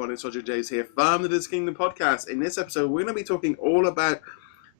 everyone, it's Roger Jays here from the DisKingdom Podcast. In this episode, we're going to be talking all about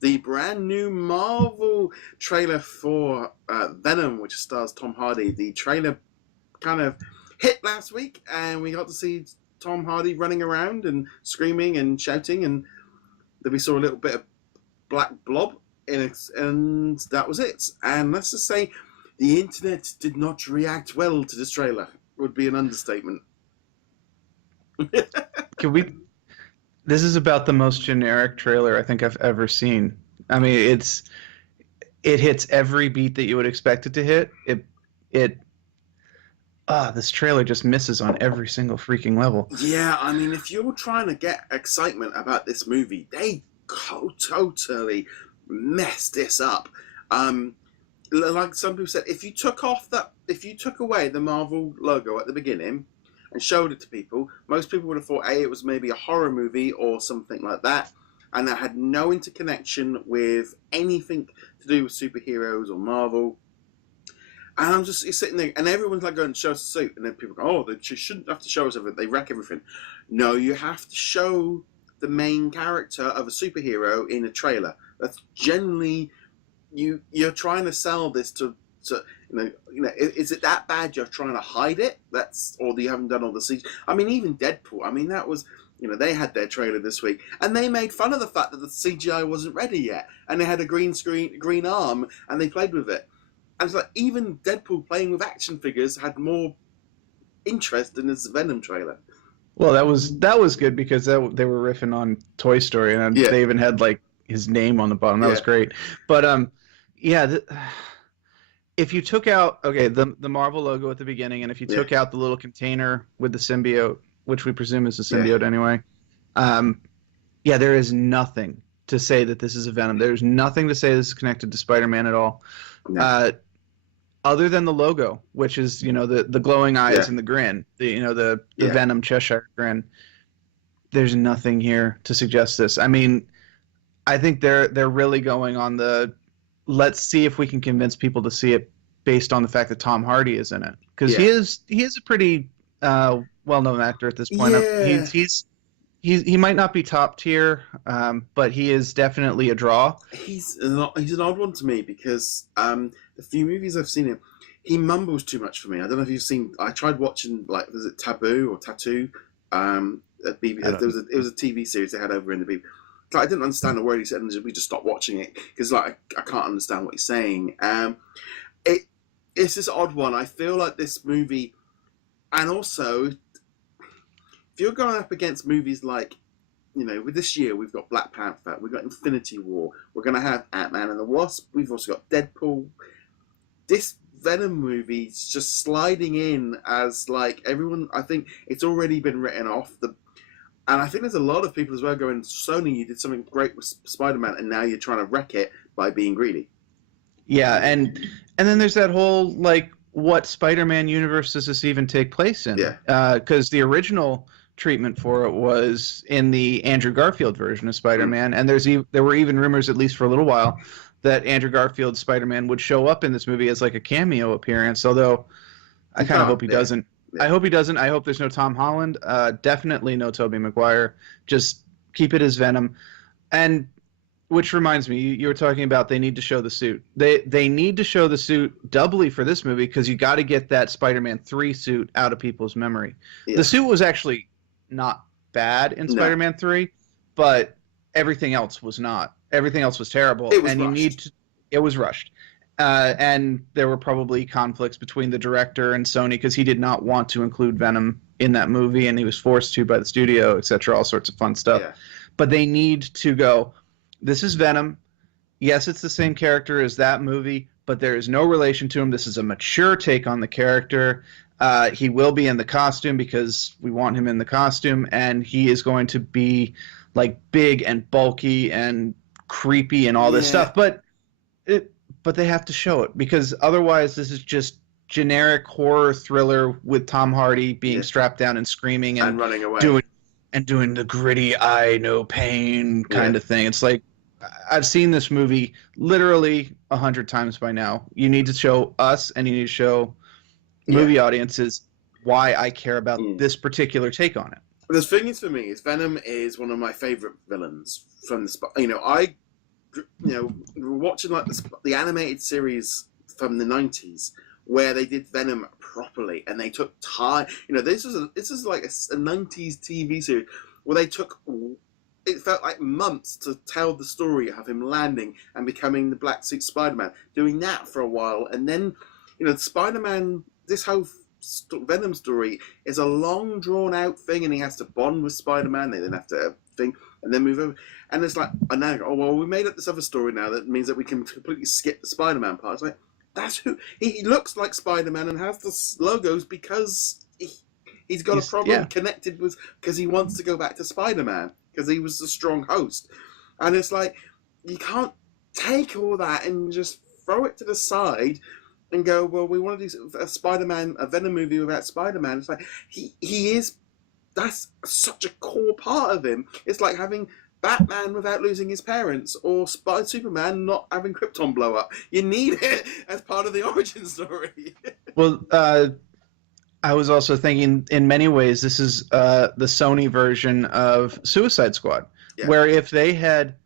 the brand new Marvel trailer for Venom, which stars Tom Hardy. The trailer kind of hit last week, and we got to see Tom Hardy running around and screaming and shouting, and then we saw a little bit of black blob in it, and that was it. And let's just say the internet did not react well to this trailer, would be an understatement. This is about the most generic trailer I think I've ever seen. I mean, it hits every beat that you would expect it to hit. This trailer just misses on every single freaking level. Yeah, I mean, if you're trying to get excitement about this movie, they totally messed this up. Like some people said, if you took away the Marvel logo at the beginning and showed it to people, most people would have thought, it was maybe a horror movie or something like that, and that had no interconnection with anything to do with superheroes or Marvel. And I'm just sitting there, and everyone's like going, show us the suit, and then people go, they shouldn't have to show us everything, they wreck everything. No, you have to show the main character of a superhero in a trailer. That's generally, you're trying to sell this to is it that bad you're trying to hide it? Or you haven't done all the CGI. I mean, even Deadpool, I mean, that was, they had their trailer this week, and they made fun of the fact that the CGI wasn't ready yet, and they had a green arm, and they played with it. And it's like, even Deadpool playing with action figures had more interest in this Venom trailer. Well, that was good because they were riffing on Toy Story, and they even had like his name on the bottom. That was great. But if you took out the Marvel logo at the beginning, and if you took out the little container with the symbiote, which we presume is a symbiote anyway, there is nothing to say that this is a Venom. There's nothing to say this is connected to Spider-Man at all. No. Other than the logo, which is the glowing eyes and the grin, the Venom Cheshire grin. There's nothing here to suggest this. I mean, I think they're really going on the let's see if we can convince people to see it based on the fact that Tom Hardy is in it, because he is a pretty well-known actor at this point. Yeah. He might not be top tier, but he is definitely a draw. He's an odd one to me because the few movies I've seen him, he mumbles too much for me. I don't know if you've seen. I tried watching was it Taboo or Tattoo? At BBC, it was a TV series they had over in the BBC. I didn't understand a word he said, and we just stopped watching it because I can't understand what he's saying. It's this odd one. I feel like this movie, and also, if you're going up against movies like, with this year we've got Black Panther, we've got Infinity War, we're going to have Ant-Man and the Wasp, we've also got Deadpool. This Venom movie is just sliding in as like everyone. I think it's already been written off. And I think there's a lot of people as well going, Sony, you did something great with Spider-Man, and now you're trying to wreck it by being greedy. Yeah, and then there's that whole, what Spider-Man universe does this even take place in? Yeah. Because the original treatment for it was in the Andrew Garfield version of Spider-Man, and there were even rumors, at least for a little while, that Andrew Garfield's Spider-Man would show up in this movie as, a cameo appearance, although I kind of hope he doesn't. I hope he doesn't. I hope there's no Tom Holland. Definitely no Tobey Maguire. Just keep it as Venom. And which reminds me, you were talking about they need to show the suit. They need to show the suit doubly for this movie because you got to get that Spider-Man 3 suit out of people's memory. Yeah. The suit was actually not bad in Spider-Man 3, but everything else was not. Everything else was terrible. It was rushed. It was rushed. And there were probably conflicts between the director and Sony because he did not want to include Venom in that movie, and he was forced to by the studio, etc., all sorts of fun stuff. Yeah. But they need to go, this is Venom. Yes, it's the same character as that movie, but there is no relation to him. This is a mature take on the character. He will be in the costume because we want him in the costume, and he is going to be big and bulky and creepy and all this stuff. But they have to show it because otherwise this is just generic horror thriller with Tom Hardy being strapped down and screaming and running away doing the gritty I know pain kind of thing. It's like, I've seen this movie literally 100 times by now. You need to show us and you need to show movie audiences why I care about this particular take on it. The thing is, for me, is Venom is one of my favorite villains from the. Watching like the animated series from the 90s where they did Venom properly and they took time. This is like a 90s TV series where they took. It felt like months to tell the story of him landing and becoming the Black Suit Spider-Man, doing that for a while, and then, Spider-Man. This whole Venom story is a long drawn out thing, and he has to bond with Spider-Man. They then have to thing and then move over, and it's like, and now, we made up this other story now that means that we can completely skip the Spider-Man part. It's like, that's who he looks like, Spider-Man, and has the logos because he's got a problem connected with, because he wants to go back to Spider-Man because he was the strong host, and it's like, you can't take all that and just throw it to the side and go, well, we want to do a Venom movie without Spider-Man. It's like, he is, that's such a core part of him. It's like having Batman without losing his parents, or Superman not having Krypton blow up. You need it as part of the origin story. Well, I was also thinking, in many ways, this is the Sony version of Suicide Squad, where if they had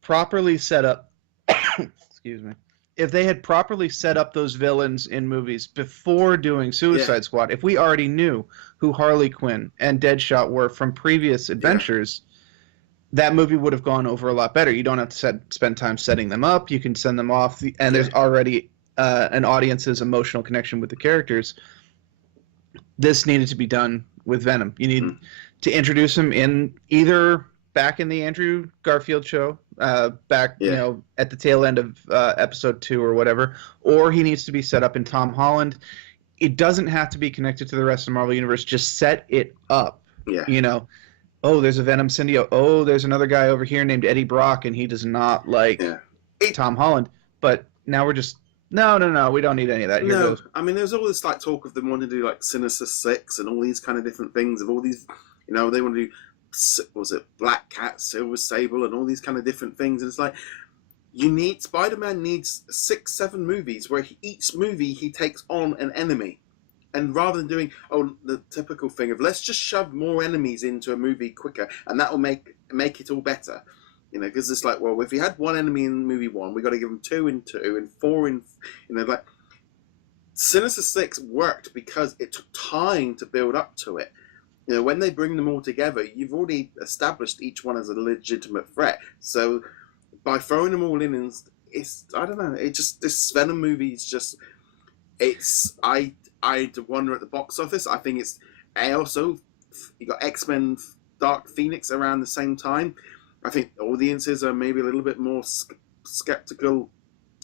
properly set up, excuse me, if they had properly set up those villains in movies before doing Suicide Squad, if we already knew who Harley Quinn and Deadshot were from previous adventures, that movie would have gone over a lot better. You don't have to spend time setting them up. You can send them off, and there's already an audience's emotional connection with the characters. This needed to be done with Venom. You need to introduce him in either back in the Andrew Garfield show, back at the tail end of episode 2 or whatever, or he needs to be set up in Tom Holland. It doesn't have to be connected to the rest of the Marvel Universe. Just set it up. Yeah. Oh, there's a Venom symbiote. Oh, there's another guy over here named Eddie Brock, and he does not like Tom Holland. But now we're just, no, we don't need any of that. No, I mean, there's all this like talk of them wanting to do like Sinister Six and all these kind of different things, of all these, they want to do, was it Black Cat, Silver Sable, and all these kind of different things. And it's like, Spider-Man needs 6-7 movies where each movie he takes on an enemy. And rather than doing the typical thing of, let's just shove more enemies into a movie quicker, and that will make it all better, because it's like, well, if we had one enemy in movie 1, we got to give them 2 in 2 and 4 in, like Sinister Six worked because it took time to build up to it. When they bring them all together, you've already established each one as a legitimate threat. So by throwing them all in, it's I don't know. It just, this Venom movie is just, I wonder at the box office. I think it's also, you got X-Men Dark Phoenix around the same time. I think audiences are maybe a little bit more skeptical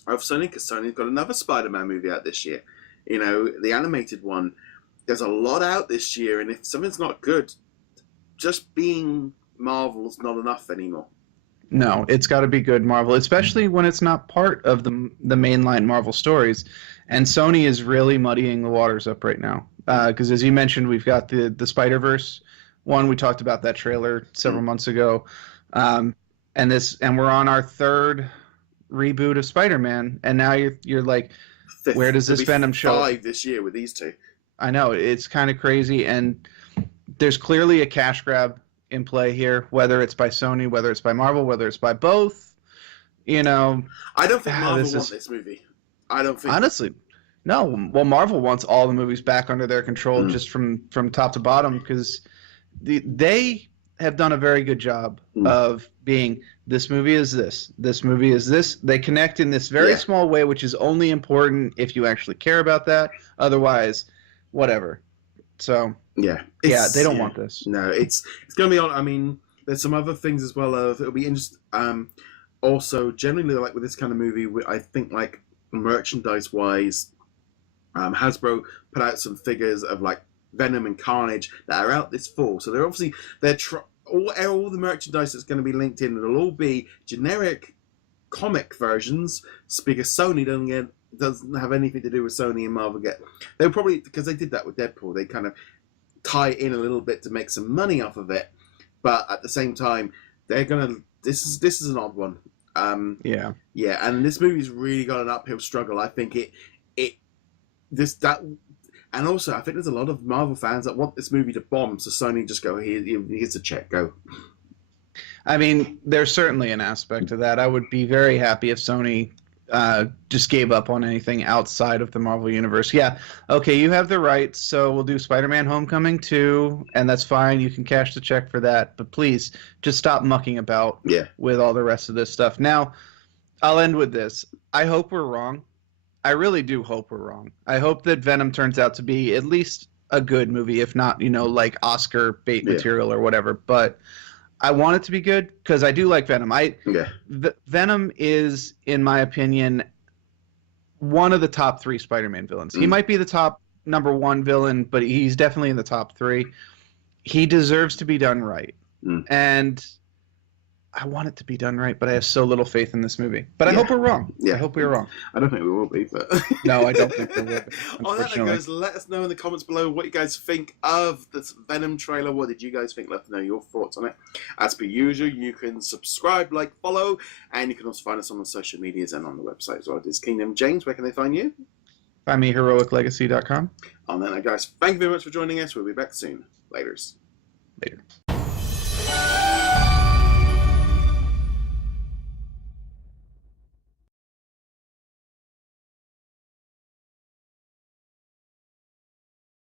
of Sony, because Sony's got another Spider-Man movie out this year. The animated one. There's a lot out this year, and if something's not good, just being Marvel's not enough anymore. No, it's got to be good Marvel, especially when it's not part of the mainline Marvel stories. And Sony is really muddying the waters up right now. Because as you mentioned, we've got the Spider-Verse one. We talked about that trailer several months ago. And we're on our 3rd reboot of Spider-Man. And now you're like, 5th. Where does this Venom show? 5 this year with these 2. I know, it's kind of crazy, and there's clearly a cash grab in play here, whether it's by Sony, whether it's by Marvel, whether it's by both. I don't think Marvel wants this movie. I don't think. Honestly, no. Well, Marvel wants all the movies back under their control, just from top to bottom, because they have done a very good job of being, this movie is this movie is this. They connect in this very small way, which is only important if you actually care about that. Otherwise, whatever. So they don't want this. No, it's going to be on. I mean, there's some other things as well. It'll be interesting. Also, generally, like with this kind of movie, I think like merchandise wise, Hasbro put out some figures of like Venom and Carnage that are out this fall. So all the merchandise that's going to be linked in, it'll all be generic comic versions, because Sony doesn't have anything to do with Sony and Marvel. They'll probably, because they did that with Deadpool, they kind of tie it in a little bit to make some money off of it, but at the same time they're gonna, this is an odd one. And this movie's really got an uphill struggle. I think And also, I think there's a lot of Marvel fans that want this movie to bomb, so Sony just go, here's a check, go. I mean, there's certainly an aspect of that. I would be very happy if Sony just gave up on anything outside of the Marvel Universe. Yeah, okay, you have the rights, so we'll do Spider-Man Homecoming 2, and that's fine. You can cash the check for that. But please, just stop mucking about with all the rest of this stuff. Now, I'll end with this. I hope we're wrong. I really do hope we're wrong. I hope that Venom turns out to be at least a good movie, if not, like Oscar bait material or whatever. But I want it to be good because I do like Venom. Venom is, in my opinion, one of the top 3 Spider-Man villains. He might be the top number 1 villain, but he's definitely in the top 3. He deserves to be done right. And I want it to be done right, but I have so little faith in this movie. But I hope we're wrong. I hope we're wrong. I don't think we will be, but... No, I don't think we will be. On that note, guys, let us know in the comments below what you guys think of this Venom trailer. What did you guys think? Let us know your thoughts on it. As per usual, you can subscribe, like, follow, and you can also find us on the social medias and on the website as well. DisKingdom. James, where can they find you? Find me heroiclegacy.com. On that note, guys, thank you very much for joining us. We'll be back soon. Later.